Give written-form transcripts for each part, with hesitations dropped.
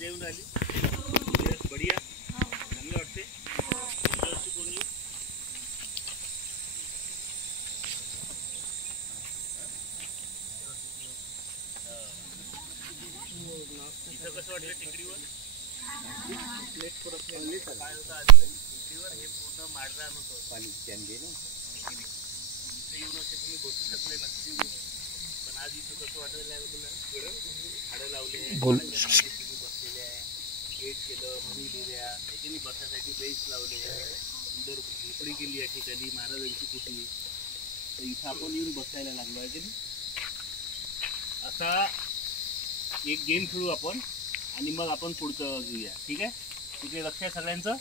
मजा येऊन राहिली. बढिया, चांगलं वाटते. कोण येऊ? इथं कसं वाटलं टेकडीवर? काय होतं आधी टेकडीवर हे पूर्ण माडरान होतं. पाणी कॅन घे ना. इथे येऊन असे तुम्ही बसू शकले नसते. पण आज इथं कसं वाटायला लागलं तुला? झाडं लावले, बसलेले आहे, गेट केलं, मनी लिहिल्या, त्याच्यानी बसासाठी बेंच लावले, सुंदर झोपडी केली या ठिकाणी महाराजांची कुठली. तर इथं आपण येऊन बसायला लागलो आहे की नाही. असा एक गेम खेळू आपण आणि मग आपण पुढचं घेऊया. ठीक आहे? तिथे लक्ष आहे सगळ्यांचं?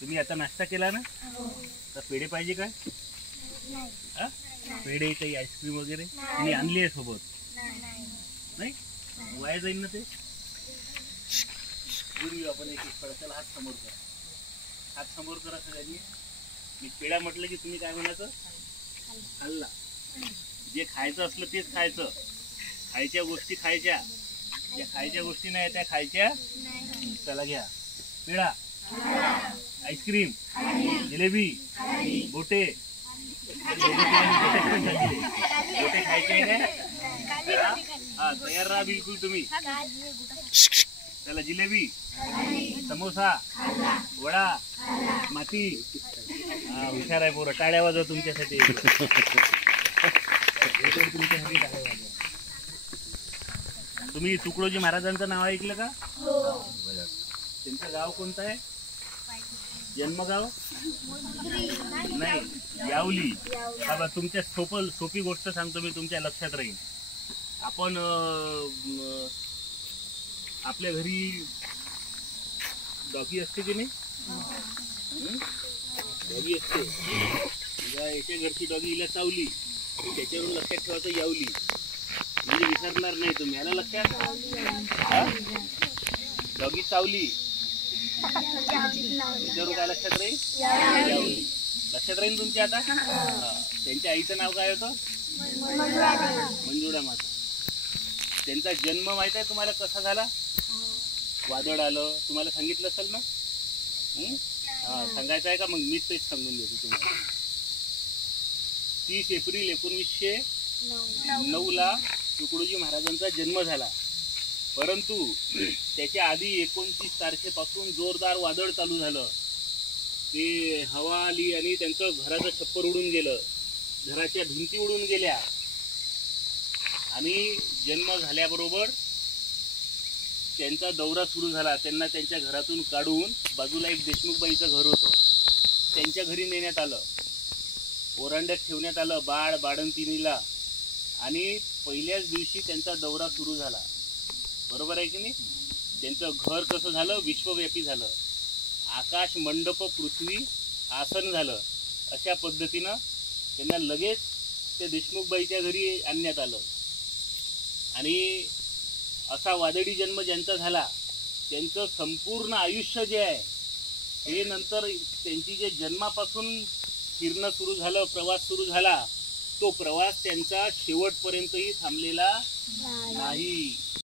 तुम्ही आता नाश्ता केला ना? तर पेढे पाहिजे काय? पेढे काही आईस्क्रीम वगैरे मी आणली आहे सोबत. नाही वाया जाईल ना ते. घेऊन आपण एक एक पडत्याला हात समोर करा. हात समोर करा सगळ्यांनी. मी पेढा म्हटलं की तुम्ही काय म्हणायचं? खाल्ला. जे खायचं असलं तेच खायचं. खायच्या गोष्टी खायच्या, ज्या खायच्या गोष्टी नाही त्या खायच्या. चला घ्या. पेढा, आईस्क्रीम, जिलेबी, गोटे. गोटे खायचे आहे काय? हा तयार राहा बिलकुल तुम्ही. चला जिलेबी, समोसा, वडा, माती. हा हुशार आहे पोरं. टाळ्या वाजवा तुमच्यासाठी. तुम्ही तुकडोजी महाराजांचं नाव ऐकलं का? त्यांचं गाव कोणतं आहे? जन्मगाव नाही, यावली. बाबा तुमच्या सोपी गोष्ट सांगतो मी, तुमच्या लक्षात राहील. आपण आपल्या घरी डॉगी असते की नाही? डॉगी असते. याच्या घरची डॉगी हिला चावली, त्याच्यावरून लक्षात ठेवायचं यावली. म्हणजे विसरणार नाही तुम्ही. याला लक्षात? डॉगी चावली, त्याच्यावरून काय लक्षात राहील? यावली. लक्षात राहील तुमच्या आता? त्यांच्या आईचं नाव काय होतं? मंजुळा माता. त्यांचा जन्म माहित आहे तुम्हाला कसा झाला? वादळ आलं, तुम्हाला सांगितलं असेल ना? सांगायचं आहे का? मग मीच तेच सांगून देतो तुम्हाला. 30 एप्रिल 1909 ला तुकडोजी महाराजांचा जन्म झाला. परंतु त्याच्या आधी 29 तारखेपासून जोरदार वादळ चालू झालं. ते हवा आली आणि त्यांचं घराचं छप्पर उडून गेलं, घराच्या भिंती उडून गेल्या. आणि जन्म झाल्याबरोबर त्यांचा दौरा सुरू झाला. त्यांना त्यांच्या घरातून काढून बाजूला एक देशमुखबाईचं घर होतं, त्यांच्या घरी नेण्यात आलं. ओरांड्यात ठेवण्यात आलं बाळंतिणीला. आणि पहिल्याच दिवशी त्यांचा दौरा सुरू झाला. बरोबर आहे की नाही? त्यांचं घर कसं झालं? विश्वव्यापी झालं. आकाश, मंडप, पृथ्वी, आसन झालं. अशा पद्धतीनं त्यांना लगेच त्या देशमुखबाईच्या घरी आणण्यात आलं. आणि असा वादळी जन्म ज्यांचा झाला, त्यांचं संपूर्ण आयुष्य जे आहे हे नंतर त्यांची जे जन्मापासून फिरणं सुरू झालं, प्रवास सुरू झाला, तो प्रवास त्यांचा शेवटपर्यंतही थांबलेला नाही.